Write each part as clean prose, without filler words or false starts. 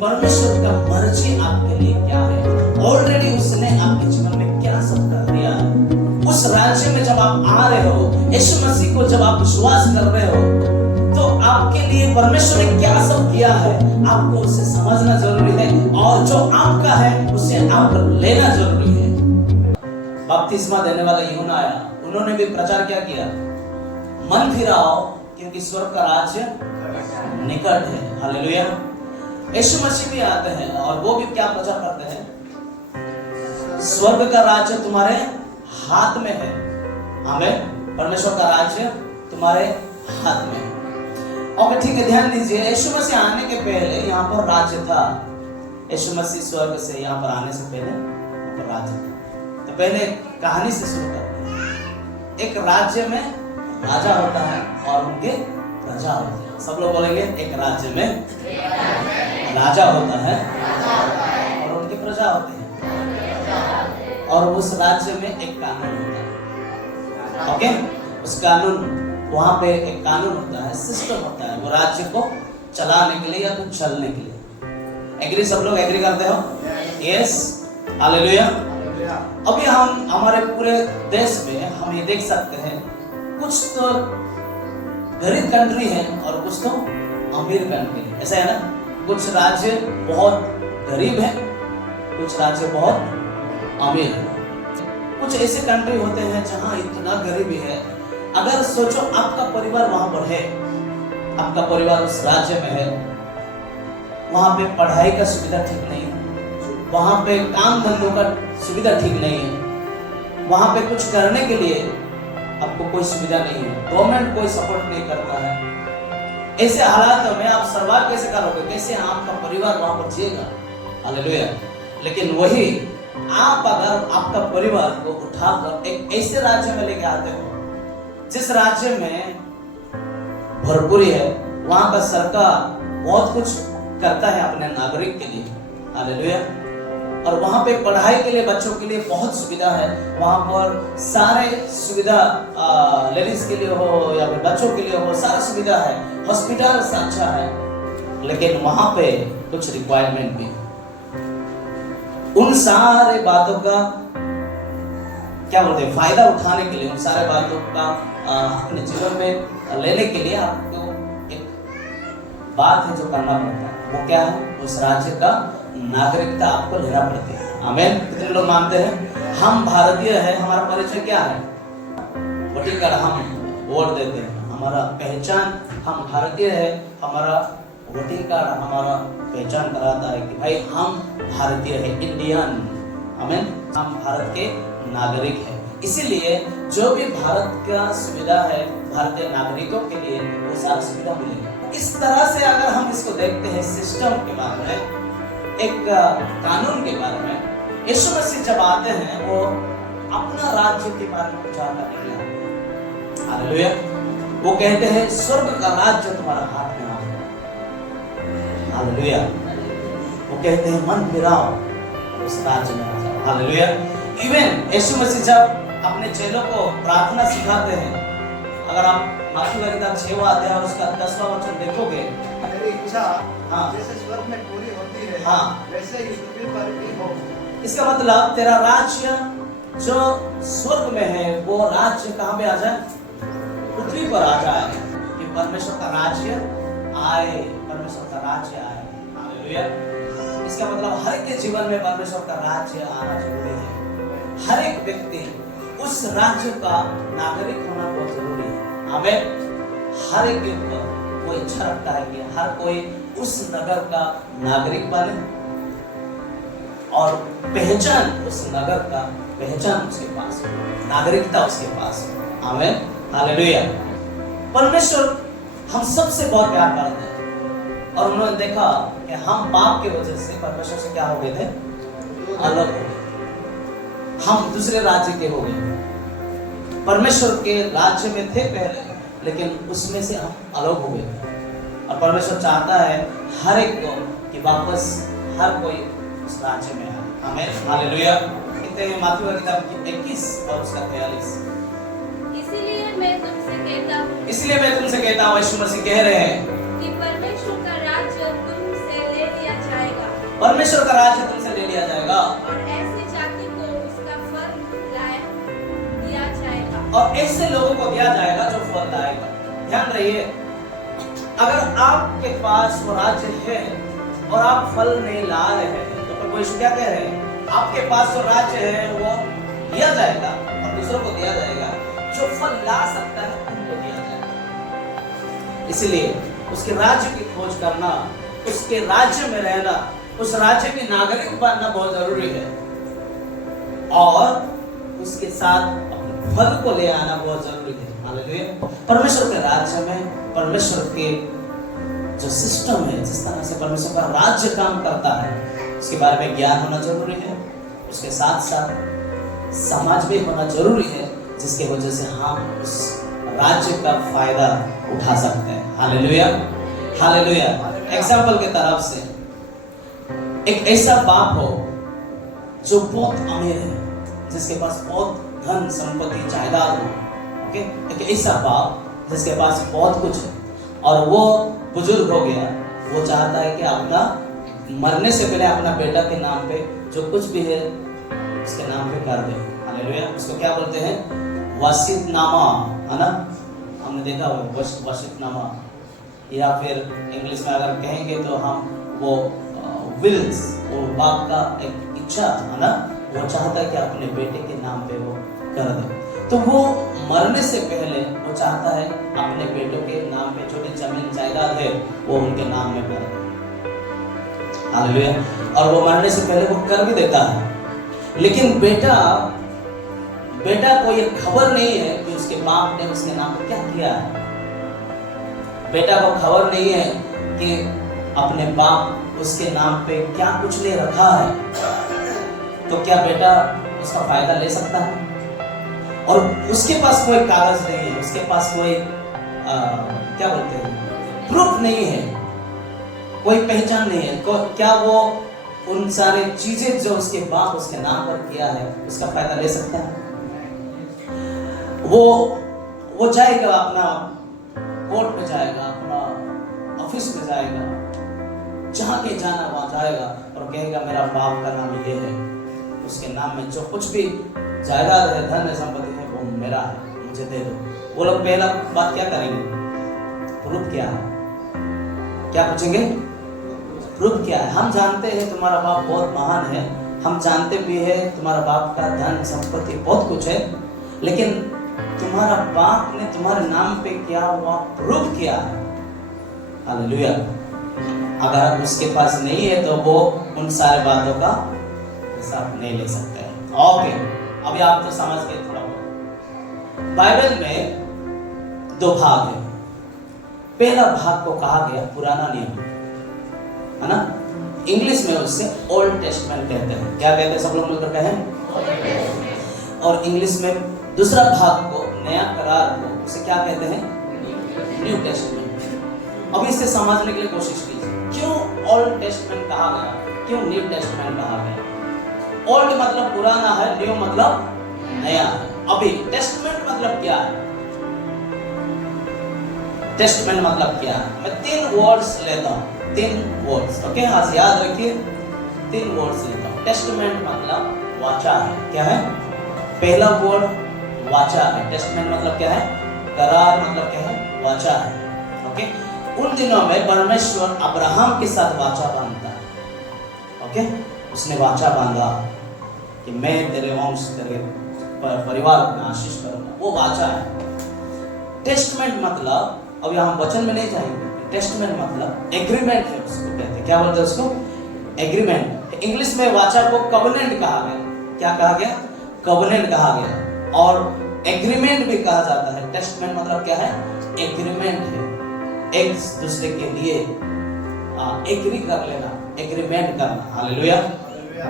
परमेश्वर का मर्जी आपके लिए क्या है। ऑलरेडी उसने आपके जीवन में क्या सब कर दिया है। उस राज्य में जब आप आ रहे हो, यीशु मसीह को जब आप विश्वास कर रहे हो, तो आपके लिए परमेश्वर ने क्या सब किया है आपको उसे समझना जरूरी है, और जो आपका है उसे आप लेना जरूरी है। बपतिस्मा देने वाला यूहन्ना आया, उन्होंने भी प्रचार क्या किया, मन फिराओ क्योंकि स्वर्ग का राज्य निकट है। हालेलुया। यीशु मसीह भी आते हैं और वो भी क्या प्रचार करते हैं, स्वर्ग का राज्य तुम्हारे हाथ में है। आमीन। परमेश्वर का राज्य तुम्हारे हाथ में है। ओके, ठीक है, ध्यान दीजिए, यीशु मसीह आने के पहले यहाँ पर राज्य था। यीशु मसीह स्वर्ग से यहाँ पर आने से पहले यहाँ पर राज्य था। तो पहले कहानी से शुरू करते हैं। एक राज्य में राजा होता है और उनके प्रजा होते हैं। सब लोग बोलेंगे, एक राज्य में राजा होता है और उनके प्रजा होते हैं, और उस राज्य में एक कानून होता है। ओके, उस कानून, वहां पे एक कानून होता है, सिस्टम होता है, वो राज्य को चलाने के लिए या कुछ चलने के लिए। एग्री? सब लोग एग्री करते हो? Yes, hallelujah. अभी हम हमारे पूरे देश में हम ये देख सकते हैं, कुछ तो गरीब कंट्री है और कुछ तो अमीर कंट्री है, ऐसा है ना। कुछ राज्य बहुत गरीब है, कुछ राज्य बहुत अमीर है। कुछ ऐसे कंट्री होते हैं जहां इतना गरीबी है, अगर सोचो आपका परिवार वहां पर है, आपका परिवार उस राज्य में है, वहां पे पढ़ाई का सुविधा ठीक नहीं है, वहां पे काम धंधों का सुविधा ठीक नहीं है, वहां पे कुछ करने के लिए आपको कोई सुविधा नहीं है, गवर्नमेंट कोई सपोर्ट नहीं करता है। ऐसे हालात में आप सर्वाइव कैसे करोगे, कैसे आपका परिवार वहां पर जिएगा? हालेलुया। लेकिन वही आप अगर आपका परिवार को उठाकर एक ऐसे राज्य में लेके आते हो जिस राज्य में भरपूरी है, वहां का सरकार बहुत कुछ करता है अपने नागरिक के लिए। हालेलुया। और वहां पे पढ़ाई के लिए बच्चों के लिए बहुत सुविधा है, वहां पर सारे सुविधा लेडीज के लिए हो या फिर बच्चों के लिए हो, सारा सुविधा है, हॉस्पिटल अच्छा है, लेकिन वहां पे कुछ रिक्वायरमेंट भी। उन सारे बातों का क्या बोलते हैं, फायदा उठाने के लिए, उन सारे बातों का अपने जीवन में लेने के लिए आपको एक बात है जो करना पड़ता है। वो क्या है? उस राज्य का नागरिकता आपको लेना पड़ती है। आमीन। कितने लोग मानते हैं हम भारतीय हैं? हमारा परिचय क्या है? वोटिंग कार्ड हम वोट देते हैं, हमारा पहचान, हम भारतीय है, हमारा वोटिंग कार्ड हमारा पहचान कराता है कि भाई हम भारतीय है, इंडियन। आमीन। हम भारत के नागरिक हैं। इसीलिए जो भी भारत का सुविधा है भारतीय नागरिकों के लिए, वो सारी सुविधा मिलेगी। इस तरह से अगर हम इसको देखते हैं, सिस्टम के बारे में, एक कानून के बारे में, यीशु मसीह जब आते हैं वो अपना राज्य के बारे में प्रचार करने के लिए। हालेलुया। वो कहते हैं स्वर्ग का राज्य तुम्हारा हाथ में है। हालेलुया। वो कहते हैं मन फिराओ, उस राज्य में आ जाओ। हालेलुया। इवन यीशु मसीह जब अपने चेलों को प्रार्थना सिखाते हैं, अगर आप माथी वाली किताब 6वां अध्याय और उसका 10वां वचन देखोगे, मेरी इच्छा हाँ, जैसे स्वर्ग में पूरी होती है, हाँ, वैसे ही पृथ्वी पर भी हो। इसका मतलब तेरा राज्य जो स्वर्ग में है वो राज्य कहाँ पे आ जाए? पृथ्वी पर आ जाए, कि परमेश्वर का राज्य आए, परमेश्वर का राज्य आए। हालेलुया। इसका मतलब हर एक के जीवन में परमेश्वर का राज्य आना जरूरी है। हर एक व्यक्ति उस राज्य का नागरिक होना बहुत जरूरी है। आमीन। हर एक के ऊपर वो इच्छा रखता है कि हर कोई उस नगर का नागरिक बने और पहचान, उस नगर का पहचान उसके पास हो, नागरिकता उसके पास हो। आमीन। हालेलुया। परमेश्वर हम सबसे बहुत प्यार करते हैं, और उन्होंने देखा कि हम पाप की वजह से परमेश्वर से क्या हो गए थे? अलग हो गए। हम दूसरे राज्य के हो गए। परमेश्वर के राज्य में थे पहले, लेकिन उसमें से हम अलग हो गए। और परमेश्वर चाहता है हर एक को कि वापस हर कोई उस राज्य में आए। आमीन। हालेलुया। कहते हैं माथी वाली किताब 21 और उसका 43। इसलिए मैं तुमसे कहता हूँ, यीशु मसीह कह रहे हैं कि परमेश्वर का राज्य तुमसे ले लिया जाएगा परमेश्वर का राज्य तुमसे ले लिया जाएगा और ऐसी जाति को उसका फल दिया जाएगा। और ऐसे लोगों को दिया जाएगा जो फल लाएगा। ध्यान रहिए, अगर आपके पास वो राज्य है और आप फल नहीं ला रहे हैं तो प्रभु यीशु क्या कह रहे हैं? आपके पास जो राज्य है वो दिया जाएगा और दूसरों को दिया जाएगा, जो फल ला सकता है उनको दिया जाएगा। इसलिए उसके राज्य की खोज करना, उसके राज्य में रहना, उस राज्य के नागरिक बनना बहुत जरूरी है और उसके साथ अपने फल को ले आना बहुत जरूरी है। हालेलुया। परमेश्वर के राज्य में परमेश्वर के जो सिस्टम है, जिस तरह से परमेश्वर का राज्य काम करता है, उसके बारे में ज्ञान होना जरूरी है। उसके साथ साथ समाज भी होना जरूरी है, जिसके वजह से हम उस राज्य का फायदा उठा सकते हैं। Hallelujah, hallelujah. एग्जाम्पल के तरफ से एक ऐसा बाप हो जो बहुत अमीर है, जिसके पास बहुत धन संपत्ति जायदाद हो। ओके, एक ऐसा बाप जिसके पास बहुत कुछ है और वो बुजुर्ग हो गया, वो चाहता है कि अपना मरने से पहले अपना बेटा के नाम पे जो कुछ भी है उसके नाम पे कर दे। हालेलुया। उसको क्या बोलते हैं? वसीयतनामा, है ना? हमने देखा होगा वसीयतनामा, या फिर इंग्लिश में अगर कहेंगे तो हम वो विल्स, वो बाप का एक इच्छा, है ना? वो चाहता है कि अपने बेटे के नाम पे वो कर दे। तो वो मरने से पहले वो चाहता है अपने बेटों के नाम पे जो भी जमीन जायदाद है वो उनके नाम में कर दे। हालेलुया। और वो मरने से पहले वो कर भी देता है, लेकिन बेटा को ये खबर नहीं है कि उसके बाप ने उसके नाम पे क्या किया है। बेटा को खबर नहीं है कि अपने बाप उसके नाम पे क्या कुछ नहीं रखा है। तो क्या बेटा उसका फायदा ले सकता है? और उसके पास कोई कागज नहीं है, उसके पास कोई क्या बोलते हैं, प्रूफ नहीं है, कोई पहचान नहीं है। क्या वो उन सारी चीजें जो उसके बाप उसके नाम पर किया है उसका फायदा ले सकता है? वो जाएगा, अपना कोर्ट में जाएगा, अपना ऑफिस में जाएगा, जहां के जाना वहां जाएगा और कहेगा मेरा बाप का नाम ये है, उसके नाम में जो कुछ भी जायदाद है, धन है, संपत्ति है, वो मेरा है, मुझे दे दो। वो लोग पहला बात क्या करेंगे? प्रूफ क्या है? क्या पूछेंगे? प्रूफ क्या है? हम जानते हैं तुम्हारा बाप बहुत महान है, हम जानते भी है तुम्हारा बाप का धन संपत्ति बहुत कुछ है, लेकिन तुम्हारा बाप ने तुम्हारे नाम पे किया हुआ प्रूफ किया है। हालेलुया। अगर उसके पास नहीं है तो वो उन सारे बातों का हिसाब नहीं ले सकते हैं। ओके, अभी आप तो समझ गए थोड़ा बहुत। बाइबल में दो भाग है। पहला भाग को कहा गया पुराना नियम, है ना? इंग्लिश में उससे ओल्ड टेस्टमेंट कहते हैं। क्या कहते हैं? सब लोग मिलकर कहें। और इंग्लिश में दूसरा भाग को, नया करार को, उसे क्या कहते हैं? New testament. अब इसे समझने के लिए कोशिश कीजिए, क्यों ओल्ड टेस्टमेंट कहा गया, क्यों न्यू टेस्टमेंट कहा गया? ओल्ड मतलब पुराना है, न्यू मतलब नया है। अभी टेस्टमेंट मतलब क्या है? टेस्टमेंट मतलब क्या है? मैं 3 वर्ड्स लेता हूँ, 3 वर्ड्स। ओके, आज याद रखिए, 3 वर्ड्स लेता हूँ। टेस्टमेंट मतलब वाचा है। क्या है? पहला वर्ड वाचा है। टेस्टमेंट मतलब क्या है? करार मतलब क्या है? वाचा है। ओके, उन दिनों में परमेश्वर अब्राहम के साथ वाचा बांधता है। ओके, उसने वाचा बांधा कि मैं तेरे वंश, तेरे परिवार को आशीष करूंगा। वो वाचा है। टेस्टमेंट मतलब, अब यहाँ वचन में नहीं जाएंगे, टेस्टमेंट मतलब एग्रीमेंट है, उसको कहते हैं। क्या बोलते हैं उसको? एग्रीमेंट। इंग्लिश में वाचा को कवनेंट कहा गया। क्या कहा गया? कवनेंट कहा गया। और एग्रीमेंट भी कहा जाता है। टेस्टमेंट मतलब क्या है? एग्रीमेंट है, एक दूसरे के लिए एग्री कर लेना, एग्रीमेंट करना। हालेलुया।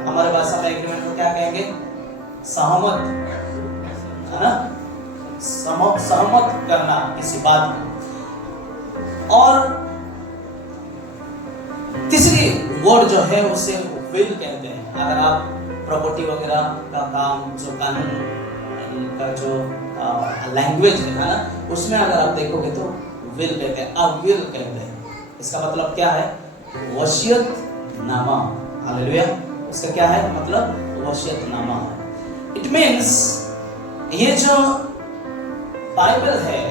हमारे भाषा में एग्रीमेंट को क्या कहेंगे? सहमत, है ना? सहमत करना किसी बात को। और तीसरी वर्ड जो है उसे विल कहते हैं। अगर आप प्रॉपर्टी वगैरह का काम, जो कानून का जो लैंग्वेज है ना, उसमें अगर आप देखोगे तो विल कहते हैं, अब विल कहते हैं। इसका मतलब क्या है? वसीयतनामा, हालेलुया। उसका क्या है मतलब? वसीयतनामा है। इट मीन्स ये जो बाइबल है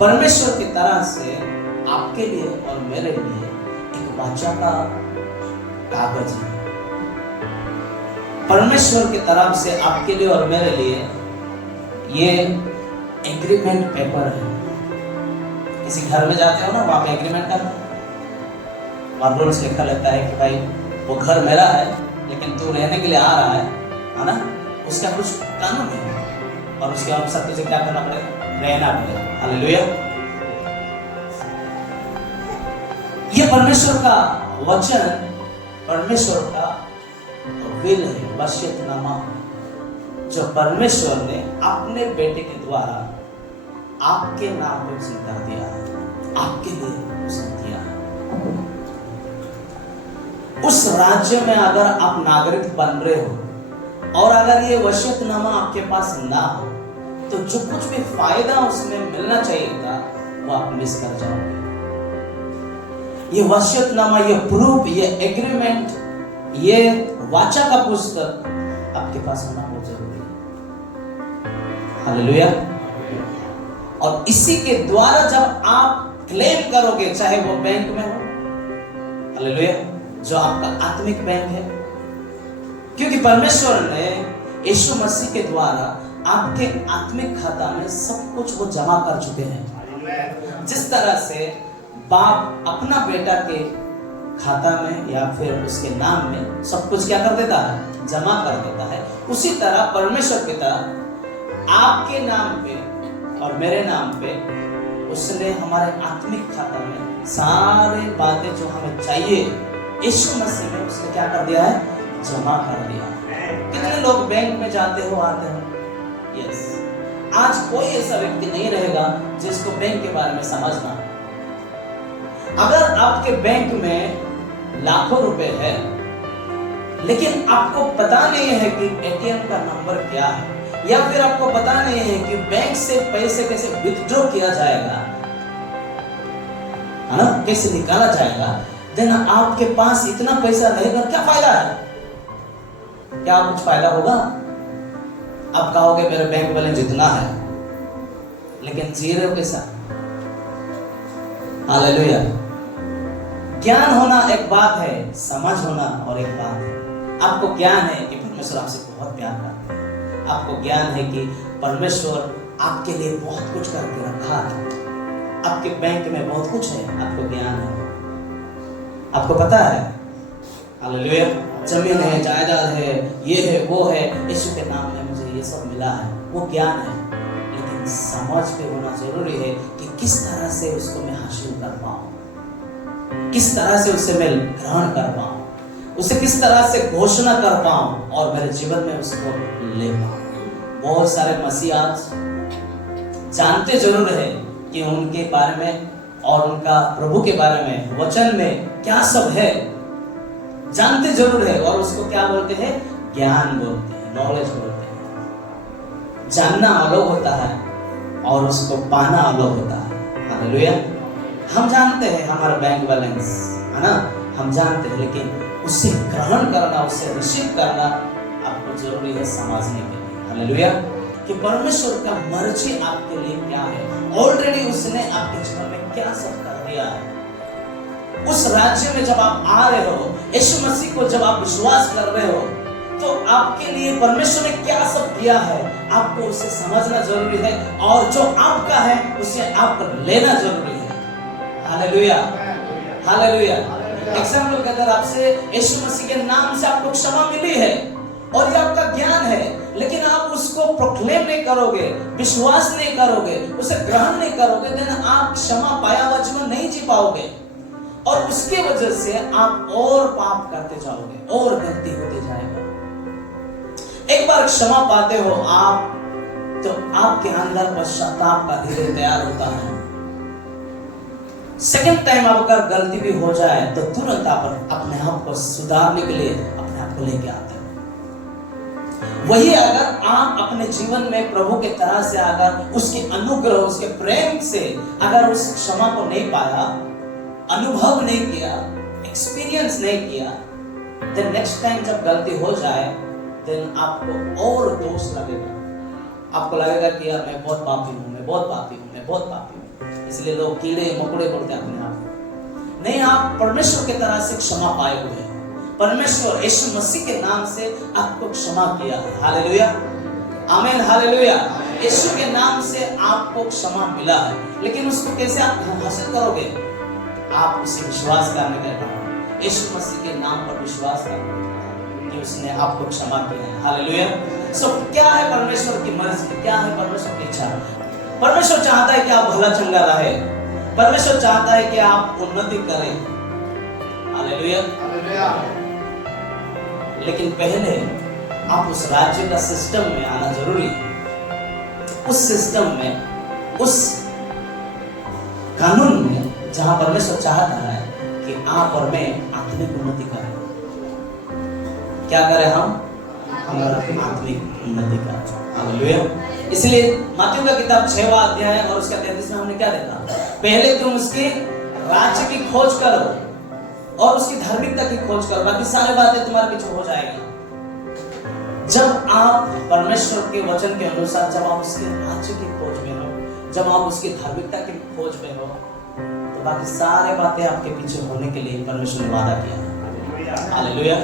परमेश्वर की तरह से आपके लिए और मेरे लिए एक वाचा का कागज है। परमेश्वर की तरफ से आपके लिए और मेरे लिए ये एग्रीमेंट पेपर है। किसी घर में जाते हो ना, वहां पे एग्रीमेंट करना, वहां रूल्स लिखा रहता है कि भाई वो घर मेरा है लेकिन तू रहने के लिए आ रहा है ना, उसका कुछ कानून है और उसके अनुसार तुझे क्या करना पड़ेगा? रहना पड़ेगा। हालेलुया। ये परमेश्वर का वचन, परमेश्वर का विल है, वसीयतनामा, जो परमेश्वर ने अपने बेटे के द्वारा आपके नाम पे उसने कर दिया है, आपके लिए उसने दिया है। उस राज्य में अगर आप नागरिक बन रहे हो और अगर ये वसीयतनामा आपके पास ना हो तो जो कुछ भी फायदा उसमें मिलना चाहिए था वो आप मिस कर जाओगे। ये वसीयतनामा, ये प्रूफ, ये एग्रीमेंट, ये वाचा का पुस्तक आपके पास होना बहुत जरूरी है। हालेलुया। और इसी के द्वारा जब आप क्लेम करोगे, चाहे वो बैंक में हो, हालेलुया, जो आपका आत्मिक बैंक है, क्योंकि परमेश्वर ने यीशु मसीह के द्वारा आपके आत्मिक खाता में सब कुछ वो जमा कर चुके हैं। जिस तरह से बाप अपना बेटा के खाता में या फिर उसके नाम में सब कुछ क्या कर देता है? जमा कर देता है। उसी तरह परमेश्वर की तरह आपके नाम पे और मेरे नाम पे उसने हमारे आत्मिक खाता में सारी बातें जो हमें चाहिए यीशु मसीह में उसने क्या कर दिया है? जमा कर दिया। कितने लोग बैंक में जाते हो, आते हो? यस। आज कोई ऐसा व्यक्ति नहीं रहेगा जिसको बैंक के बारे में समझना। अगर आपके बैंक में लाखों रुपए है लेकिन आपको पता नहीं है कि एटीएम का नंबर क्या है, या फिर आपको पता नहीं है कि बैंक से पैसे कैसे विथड्रॉ किया जाएगा, है ना, कैसे निकाला जाएगा, देन आपके पास इतना पैसा रहेगा, क्या फायदा है? क्या कुछ फायदा होगा? आप कहोगे मेरे बैंक बैलेंस इतना है, लेकिन जी रहे हो कैसा? हालेलुया। ज्ञान होना एक बात है, समझ होना और एक बात है। आपको ज्ञान है कि परमेश्वर आपसे बहुत प्यार करता है, आपको ज्ञान है कि परमेश्वर आपके लिए बहुत कुछ करके रखा है, आपके बैंक में बहुत कुछ है, आपको ज्ञान है, आपको पता है। हालेलुया। जमीन है, जायदाद है, ये है, वो है, यीशु के नाम में मुझे ये सब मिला है, वो ज्ञान है, लेकिन समझ पे होना जरूरी है कि किस तरह से उसको मैं हासिल कर पाऊं, किस तरह से उसे मैं ग्रहण कर पाऊं, उसे किस तरह से घोषणा कर पाऊं और मेरे जीवन में उसको ले पाऊं। बहुत सारे मसीह आज जानते जरूर है कि उनके बारे में और उनका प्रभु के बारे में वचन में क्या सब है, जानते जरूर है, और उसको क्या बोलते हैं? ज्ञान बोलते हैं, नॉलेज बोलते हैं। जानना अलग होता है और उसको पाना अलग होता है। हालेलुया। हम जानते हैं हमारा बैंक बैलेंस, है ना, हम जानते हैं, लेकिन उसे ग्रहण करना, उसे रिसीव करना आपको जरूरी है समझने के लिए। हालेलुया। कि परमेश्वर का मर्जी आपके लिए क्या है, ऑलरेडी उसने आपके जीवन में क्या सब कर दिया है। उस राज्य में जब आप आ रहे हो, यीशु मसीह को जब आप विश्वास कर रहे हो, तो आपके लिए परमेश्वर ने क्या सब किया है आपको उसे समझना जरूरी है, और जो आपका है उसे आपको लेना जरूरी है। हालेलुया। हालेलुया। एग्जाम्पल के अंदर आपसे यीशु मसीह के नाम से आपको क्षमा मिली है और ये आपका ज्ञान है, लेकिन आप उसको प्रोक्लेम नहीं करोगे, विश्वास नहीं करोगे, उसे ग्रहण नहीं करोगे, देन आप क्षमा पाया हुआ जीवन नहीं जी पाओगे, और उसके वजह से आप और पाप करते जाओगे और गलती होते जाएगा। एक बार क्षमा पाते हो आप, तो आपके अंदर पश्चाताप का धीरे तैयार होता है। सेकंड टाइम आप अगर गलती भी हो जाए तो तुरंत आप अपने आप को सुधारने के लिए अपने आप को लेके आते हैं। वही अगर आप अपने जीवन में प्रभु के तरह से अगर उसके अनुग्रह, उसके प्रेम से अगर उस क्षमा को नहीं पाया, अनुभव नहीं किया, एक्सपीरियंस नहीं किया, देन नेक्स्ट टाइम जब गलती हो जाए देन आपको और दोष लगेगा, आपको लगेगा कि यार मैं बहुत पापी हूँ, मैं बहुत पापी हूँ, मैं बहुत पापी हूँ, इसलिए लोग कीड़े मकोड़े बोलते हैं अपने आप को। नहीं, आप परमेश्वर की तरह से क्षमा पाए हुए हैं। परमेश्वर यीशु मसीह के नाम से आपको क्षमा किया है। हालेलुया, आमीन, हालेलुया। यीशु के नाम से आपको क्षमा मिला है, लेकिन उसको कैसे आप हासिल करोगे? आप उसे विश्वास करने के बाद यीशु मसीह के नाम पर विश्वास करने कि उसने आपको क्षमा किया है। हालेलुया। सो क्या है परमेश्वर की मर्जी, क्या है परमेश्वर की इच्छा? परमेश्वर चाहता है कि आप भला चंगा रहे, परमेश्वर चाहता है कि आप उन्नति करें। Hallelujah, hallelujah. लेकिन पहले आप उस राज्य का सिस्टम में आना जरूरी है। उस सिस्टम में, उस कानून में जहां परमेश्वर चाहता है कि आप और मैं आत्मिक उन्नति करें। क्या करें हम? आत्मिक उन्नति करें। हालेलुया। इसलिए मत्ती का किताब 6वां अध्याय और उसका 33 में हमने क्या देखा? पहले तुम उसके राज्य की खोज करो और उसकी धार्मिकता की खोज करो, बाकी सारी बातें तुम्हारे पीछे हो जाएगा। जब आप परमेश्वर के वचन के अनुसार, जब आप उसके राज्य की खोज में हो, जब आप उसकी धार्मिकता की खोज में हो, तो बाकी सारे बातें आपके पीछे होने के लिए परमेश्वर ने वादा किया। हालेलुया।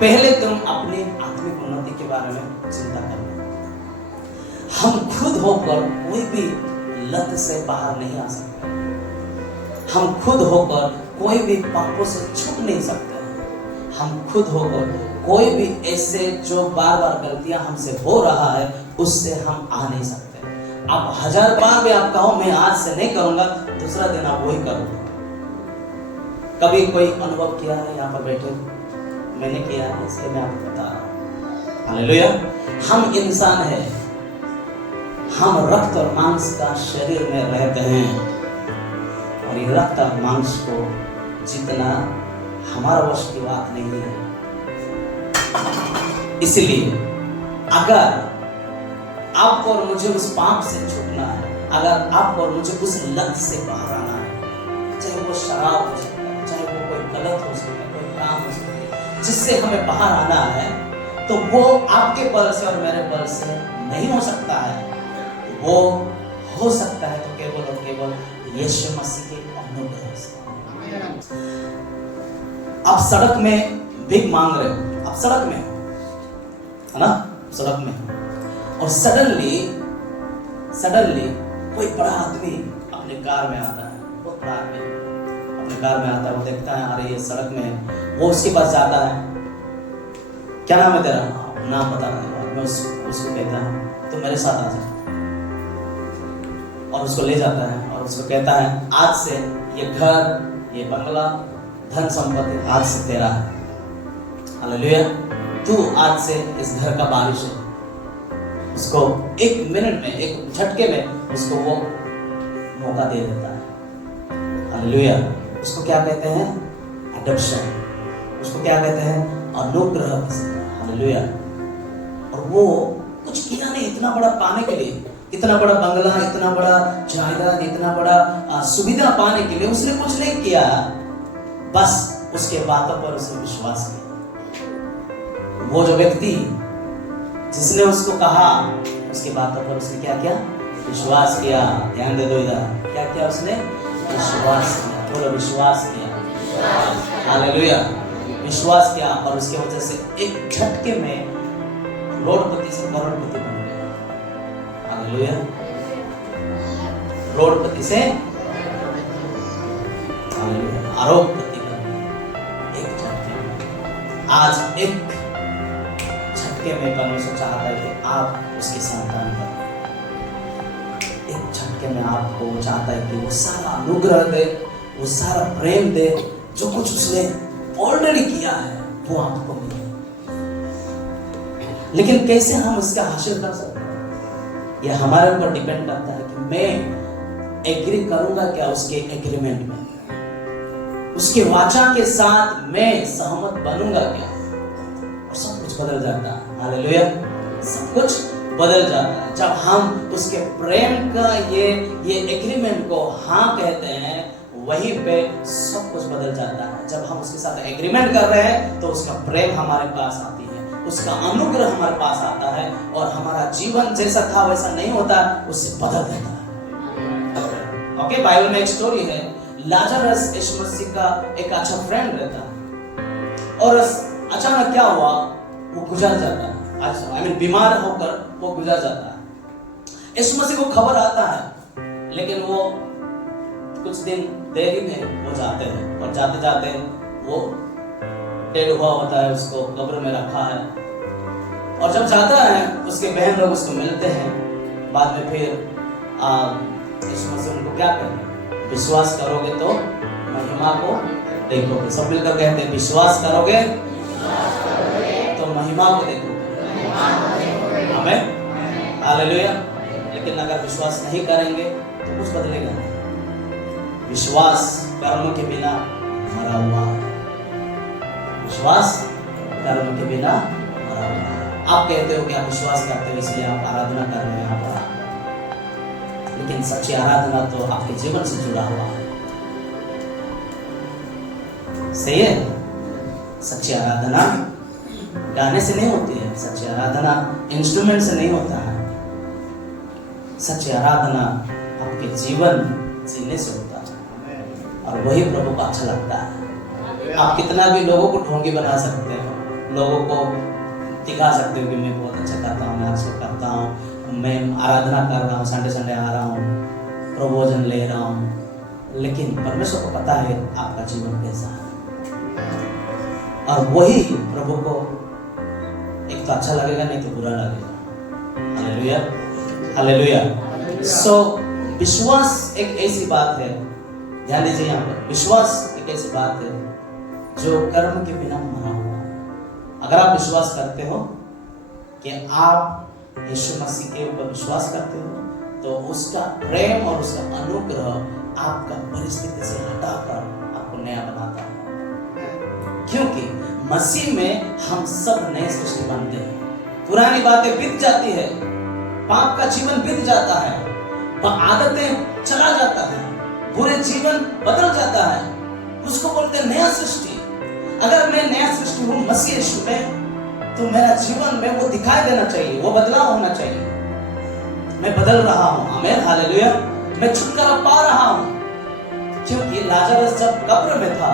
पहले तुम अपनी आत्मिक उन्नति के बारे में चिंता करो। हम खुद होकर कोई भी लत से बाहर नहीं आ सकते। हम खुद होकर कोई भी पापों से छूट नहीं सकते। हम खुद होकर कोई भी ऐसे जो बार बार गलतियां हमसे हो रहा है उससे हम आ नहीं सकते। आप 1000 बार भी आप कहो मैं आज से नहीं करूंगा, दूसरा दिन आप वही करोगे। कभी कोई अनुभव किया है यहाँ पर बैठे? मैंने किया है, इसलिए मैं आपको बता रहा हूँ। हालेलुया। हम इंसान हैं, हम रक्त और मांस का शरीर में रहते हैं और ये रक्त और मांस को जितना हमारा वश की बात नहीं है। इसलिए अगर आपको और मुझे उस पाप से छूटना है, अगर आपको और मुझे उस लत से बाहर आना है, चाहे वो शराब हो सकता है, चाहे वो कोई गलत हो सकता है, कोई काम हो सकता है, जिससे हमें बाहर आना है, तो वो आपके बल से और मेरे बल से नहीं हो सकता है। वो हो सकता है तो केवल और केवल यीशु मसीह के अनुग्रह से। आप सड़क में भीख मांग रहे हो, आप सड़क में है ना, सड़क में, और सडनली कोई बड़ा आदमी अपने कार में आता है, बहुत बड़ा आदमी अपने कार में आता है, वो देखता है अरे ये सड़क में है, वो उसके पास जाता है, क्या नाम है तेरा? नाम बता रहा मैं उसको कहता हूँ तो मेरे साथ आ जा, और उसको ले जाता है और उसको कहता है आज से ये घर, ये बंगला, धन संपत्ति आज से तेरा है। हालेलुया। तू आज से इस घर का वारिस है। उसको 1 मिनट में, एक झटके में उसको वो मौका दे देता है। हालेलुया। उसको क्या कहते हैं? एडॉप्शन। उसको क्या कहते हैं? अनुग्रह। हालेलुया। और वो कुछ किया नहीं इतना बड़ा पाने के लिए, इतना बड़ा बंगला, इतना बड़ा जायदाद, इतना बड़ा सुविधा पाने के लिए उसने कुछ नहीं किया, बस उसके बातों पर उसने विश्वास किया। वो जो व्यक्ति जिसने उसको कहा, उसकी बातों पर उसने क्या किया? विश्वास किया। ध्यान दे दो इधर, क्या किया उसने? विश्वास किया। बोलो विश्वास किया। हालेलुया। विश्वास किया और उसके वजह से एक झटके में करोड़पति से करोड़पति बन गया। हालेलुया। करोड़पति से अरबपति बन गया एक झटके में। आज एक में परमेश्वर चाहता है कि आप उसकी संतान बनो। एक झटके में आपको चाहता है कि वो सारा अनुग्रह दे, वो सारा प्रेम दे, जो कुछ उसने ऑलरेडी किया है वो आपको मिले। लेकिन कैसे हम इसका हासिल कर सकते हैं? यह हमारे ऊपर डिपेंड करता है कि मैं एग्री करूंगा क्या उसके एग्रीमेंट में, उसके वाचा के साथ मैं सहमत बनूंगा क्या, और सब कुछ बदल जाता है। हालेलुया। सब कुछ बदल जाता है जब हम उसके प्रेम का ये एग्रीमेंट को हाँ कहते हैं, वहीं पे सब कुछ बदल जाता है। जब हम उसके साथ एग्रीमेंट कर रहे हैं तो उसका प्रेम हमारे पास आती है, उसका अनुग्रह हमारे पास आता है और हमारा जीवन जैसा था वैसा नहीं होता, उससे बदल देता है। ओके, बाइबल में एक स्टोरी है, लाजरस यीशु मसीह का एक अच्छा फ्रेंड रहता और अचानक क्या हुआ, वो गुजर जाता है, बीमार होकर वो गुजर जाता है। यीशु मसीह को खबर आता है, लेकिन वो कुछ दिन देरी में वो जाते हैं और जाते जाते वो डेड हुआ होता है, उसको कब्र में रखा है। और जब जाता है उसके बहन लोग उसको मिलते हैं, बाद में फिर यीशु मसीह उनको क्या करें, विश्वास करोगे तो महिमा को देखोगे। सब मिलकर कहते हैं, विश्वास करोगे तो महिमा को देखोगे। आमीन, हालेलुया। लेकिन अगर विश्वास नहीं करेंगे तो कुछ बदलेगा नहीं। विश्वास कर्म के बिना मरा हुआ है, विश्वास कर्म के बिना मरा हुआ है। आप कहते हो कि आप विश्वास करते हो इसलिए आप आराधना कर रहे हैं यहाँ पर, लेकिन सच्ची आराधना तो आपके जीवन से जुड़ा हुआ है। सही है, सच्ची आराधना गाने से नहीं होती है, सच्ची आराधना इंस्ट्रूमेंट से नहीं होता है, सच्ची आराधना आपके जीवन जीने से होता है और वही प्रभु को अच्छा लगता है। आप कितना भी लोगों को ढोंगी बना सकते हो, लोगों को दिखा सकते हो कि मैं बहुत अच्छा करता हूँ, मैं अच्छा करता हूँ, मैं आराधना कर रहा हूँ, संडे संडे आ रहा हूँ, प्रभोजन ले रहा हूँ, लेकिन परमेश्वर को पता है आपका जीवन कैसा है। और वही प्रभु को एक तो अच्छा लगेगा, नहीं तो बुरा लगेगा। Hallelujah, hallelujah. सो विश्वास एक ऐसी बात है, ध्यान दीजिए यहाँ पर, विश्वास एक ऐसी बात है जो कर्म के बिना मरा हुआ। अगर आप विश्वास करते हो कि आप यीशु मसीह के ऊपर विश्वास करते हो, तो उसका प्रेम और उसका अनुग्रह आपका परिस्थिति से हटाकर आपको नया बनाता है। क्योंकि मसीह में हम सब नए सृष्टि बनते हैं। पुरानी बातें बीत जाती है, पाप का जीवन बीत जाता है, आदतें चला जाता है, बुरे जीवन बदल जाता है, उसको बोलते हैं नया सृष्टि। अगर मैं नया सृष्टि हूँ मसीह यीशु में, तो मेरा जीवन में वो दिखाई देना चाहिए, वो बदलाव होना चाहिए। मैं बदल रहा हूँ, आमीन, हालेलुया। मैं छुटकारा पा रहा हूँ। क्योंकि लाजरस जब कब्र में था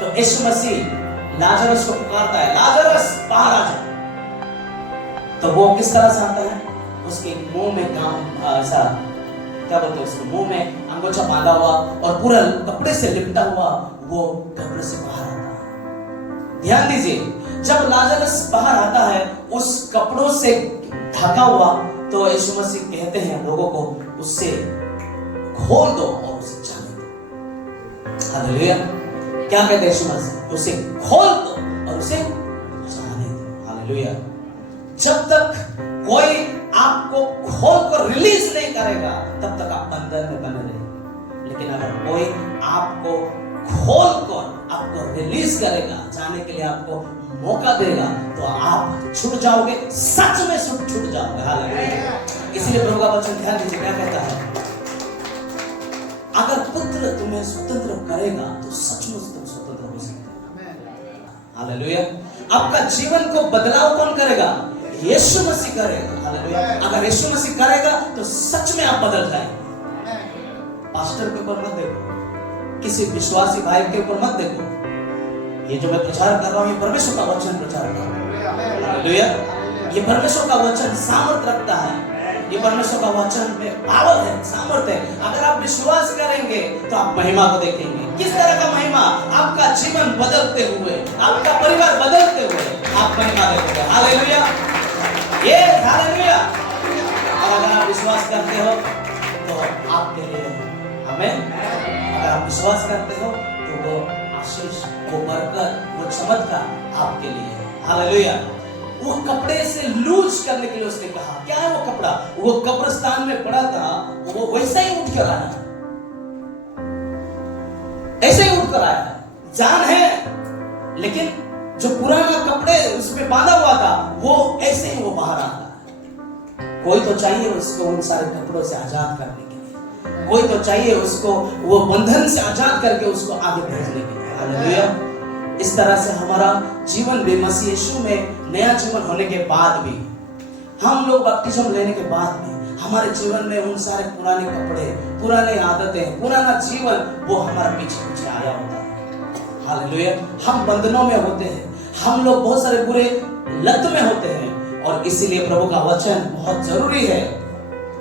तो यीशु मसीह लाजरस को पुकारता है, लाजरस बाहर आ जा। तो वो किस तरह से आता है, उसके मुंह में ऐसा क्या बोलते हैं उसको, मुंह में अंगोछा बांधा हुआ और पूरा कपड़े से लिपटा हुआ, वो कब्र से बाहर आता है। ध्यान दीजिए, जब लाजरस बाहर आता है उस कपड़ों से ढका हुआ, तो यीशु मसीह कहते हैं लोगों को, उससे खोल दो और उसे जाने दो। हालेलुया। क्या कहते हैं यीशु मसीह, उसे खोल दो और उसे जाने दो। हालेलुया। जब तक कोई आपको खोल कर रिलीज नहीं करेगा, तब तक आप बंधन में बने रहे। लेकिन अगर कोई आपको खोल कर आपको रिलीज करेगा, जाने के लिए आपको मौका देगा, तो आप छूट जाओगे, सच में छूट जाओगे। हालेलुया। इसलिए प्रभु का वचन ध्यान दीजिए, क्या कहता है, अगर पुत्र तुम्हें स्वतंत्र करेगा तो सचमुच तुम स्वतंत्र हो सकते हो। हालेलुया। आपका जीवन को बदलाव कौन करेगा, यीशु मसीह करेगा। हालेलुया। अगर यीशु मसीह करेगा तो सच में आप बदल जाएंगे। पास्टर के ऊपर मत देखो, किसी विश्वासी भाई के ऊपर मत देखो। ये जो मैं प्रचार कर रहा हूँ, ये परमेश्वर का वचन प्रचार कर रहा हूँ। हालेलुया। ये परमेश्वर का वचन सामर्थ रखता है, ये परमेश्वर का वचन में पावर है, सामर्थ है। अगर आप विश्वास करेंगे तो आप महिमा को देखेंगे। किस तरह का महिमा, आपका जीवन बदलते हुए, आपका परिवार बदलते हुए आप महिमा देखोगे। हालेलुया, ये हालेलुया। और अगर आप विश्वास करते हो तो आपके लिए, आमीन, अगर आप विश्वास करते हो तो वो आशीष, वो बरकत, वो चमत्कार आपके लिए है। हालेलुया। वो कपड़े से लूज करने के लिए उसने कहा, क्या है वो कपड़ा, वो कब्रिस्तान में पड़ा था, वो वैसा ही उठ कर आया, ऐसे ही उठ कर आया। जान है, लेकिन जो पुराना कपड़े उसमें बांधा हुआ था, वो ऐसे ही वो बाहर आता है। कोई तो चाहिए उसको उन सारे कपड़ों से आजाद करने के लिए। कोई तो चाहिए उसको वो बंधन से आजाद करके उसको आगे भेजने के लिए। हालेलुया। इस तरह से हमारा जीवन भी मसीह यीशु में नया जीवन होने के बाद भी, हम लोग बपतिस्म लेने के बाद भी हमारे जीवन में उन सारे पुराने कपड़े, पुराने आदतें, पुराना जीवन वो हमारा पीछे पीछे आया होता है। हालेलुया। हम बंधनों में होते हैं, हम लोग बहुत सारे बुरे लत में होते हैं, और इसीलिए प्रभु का वचन बहुत जरूरी है,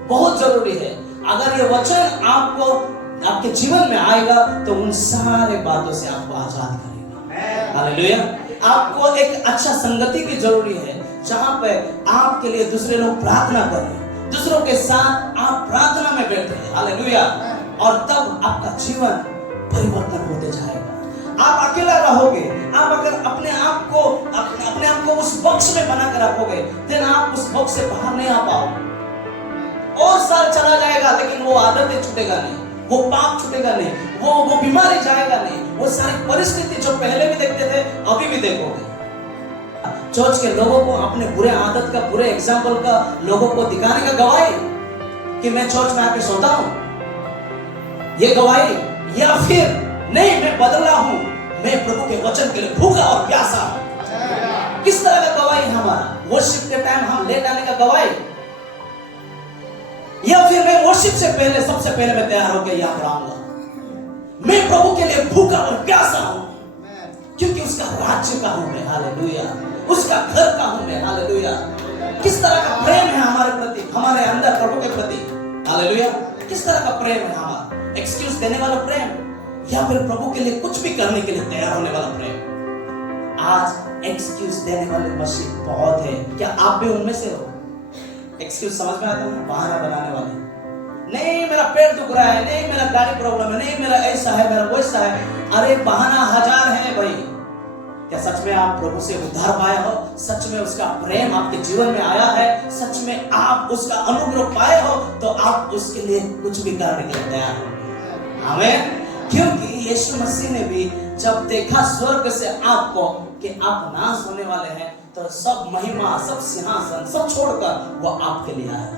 बहुत जरूरी है। अगर ये वचन आपको आपके जीवन में आएगा तो उन सारे बातों से आपको आजाद करेगा। हालेलुया। आपको एक अच्छा संगति की जरूरी है, जहां पे आपके लिए दूसरे लोग प्रार्थना करें, दूसरों के साथ आप प्रार्थना में बैठे। हालेलुया। और तब आपका जीवन परिवर्तन होते जाएगा। आप अकेला रहोगे, आप अगर अपने आप को उस बॉक्स में बना कर रखोगे, फिर आप उस बॉक्स से बाहर नहीं आ पाओगे। और साल चला जाएगा लेकिन वो आदतें छूटेगा नहीं, वो पाप छूटेगा नहीं, वो बीमारी जाएगा नहीं, वो सारी परिस्थिति जो पहले भी देखते थे अभी भी देखोगे। चर्च के लोगों को अपने बुरे आदत का, बुरे एग्जाम्पल का लोगों को दिखाने का गवाही कि मैं चर्च में आके सोता हूं, ये गवाही, या फिर नहीं मैं बदला हूं, मैं प्रभु के वचन के लिए भूखा और प्यासा हूं। किस तरह का गवाही हमारा? वर्शिप के टाइम हम लेट आने का गवाही, या फिर मैं वर्शिप से पहले सबसे पहले मैं तैयार होकर यहां पर आऊंगा, मैं प्रभु के लिए भूखा और प्यासा हूं, क्योंकि उसका राज्य का हूं मैं। हालेलुया। उसका घर का हूं मैं। हालेलुया। किस तरह का प्रेम है हमारे प्रति, हमारे अंदर प्रभु के प्रति। हालेलुया। किस तरह का प्रेम है हमारा? एक्सक्यूज देने वाला प्रेम, या फिर प्रभु के लिए कुछ भी करने के लिए तैयार होने वाला प्रेम? आज एक्सक्यूज देने वाले मसीह बहुत है। क्या आप भी उनमें से हो? एक्सक्यूज समझ में आता है? बहाना बनाने वाले, नहीं मेरा पेट दुख रहा है, नहीं मेरा गाड़ी प्रॉब्लम है, नहीं मेरा ऐसा है, मेरा वैसा है। अरे बहाना हजार है भाई। क्या सच में आप प्रभु से उद्धार पाए हो? सच में उसका प्रेम आपके जीवन में आया है? सच में आप उसका अनुग्रह पाए हो? तो आप उसके लिए कुछ भी करने के लिए तैयार हो। आमीन। क्योंकि यीशु मसीह ने भी जब देखा स्वर्ग से आपको कि आप नाश होने वाले हैं, तो सब महिमा, सब सिंहासन, सब छोड़कर वो आपके लिए आया।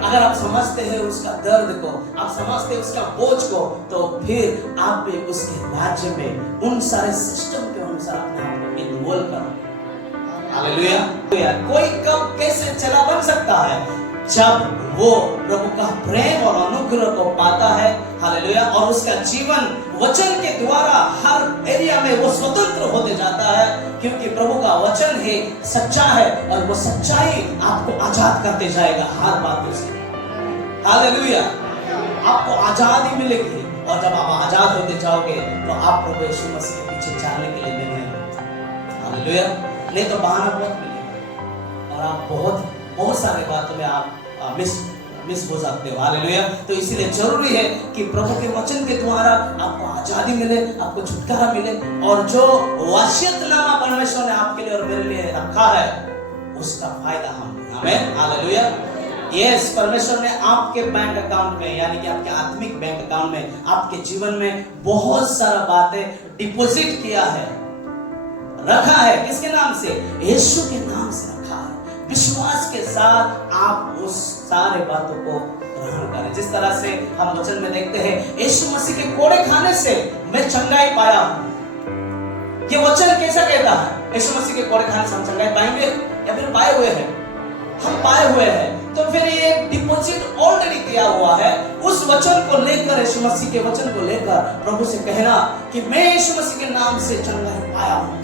अगर आप समझते हैं उसका दर्द को, आप समझते हैं उसका बोझ को, तो फिर आप भी उसके राज्य में उन सारे सिस्टम के अनुसार अपने आप को इन्वॉल्व करो। हालेलुया। कोई कब कैसे चला बन सकता है? जब वो प्रभु का प्रेम और अनुग्रह को पाता है। हालेलुया। और उसका जीवन वचन के द्वारा हर एरिया में वो स्वतंत्र होते जाता है, क्योंकि प्रभु का वचन ही सच्चा है, और वो सच्चाई आपको आजाद करते जाएगा हर बातों से। हालेलुया। आपको आजादी मिलेगी, और जब आप आजाद होते जाओगे तो आप प्रभु यीशु मसीह के पीछे चलने के लिए नहीं। हालेलुया। नहीं तो बहाना बहुत मिलेगा, और आप बहुत सारे बातों में आप मिस हो सकते हो। हालेलुया। तो इसीलिए जरूरी है कि प्रभु के वचन के द्वारा आपको आजादी मिले, आपको छुटकारा मिले, और जो वसीयतनामा परमेश्वर ने आपके लिए और मेरे लिए रखा है उसका फायदा हम लें। आमीन। हालेलुया। यस, परमेश्वर ने आपके बैंक अकाउंट में, यानी कि आपके आत्मिक बैंक अकाउंट में, आपके जीवन में बहुत सारा बातें डिपॉजिट किया है, रखा है। किसके नाम से? यीशु के नाम से रखा है। विश्वास के साथ आप उस सारे बातों को ग्रहण करें। जिस तरह से हम वचन में देखते हैं, यीशु मसीह के कोड़े खाने से मैं चंगाई पाया हूं। ये वचन कैसा कहता है? यीशु मसीह के कोड़े खाने से हम चंगाई पाएंगे, या फिर पाए हुए हैं? हम पाए हुए हैं। तो फिर ये डिपॉजिट ऑलरेडी किया हुआ है। उस वचन को लेकर, यीशु मसीह के वचन को लेकर प्रभु से कहना कि मैं यीशु मसीह के नाम से चंगाई पाया हूं।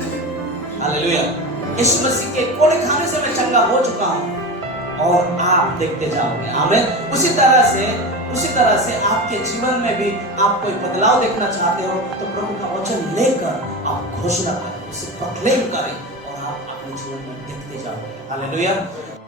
हालेलुया। यीशु मसीह के कोड़े खाने से मैं चंगा हो चुका हूं, और आप देखते जाओगे। आमीन। उसी तरह से आपके जीवन में भी आप कोई बदलाव देखना चाहते हो, तो प्रभु का वचन लेकर आप घोषणा करें, उसे प्रोक्लेम करें, और आप अपने जीवन में देखते जाओगे। हालेलुया।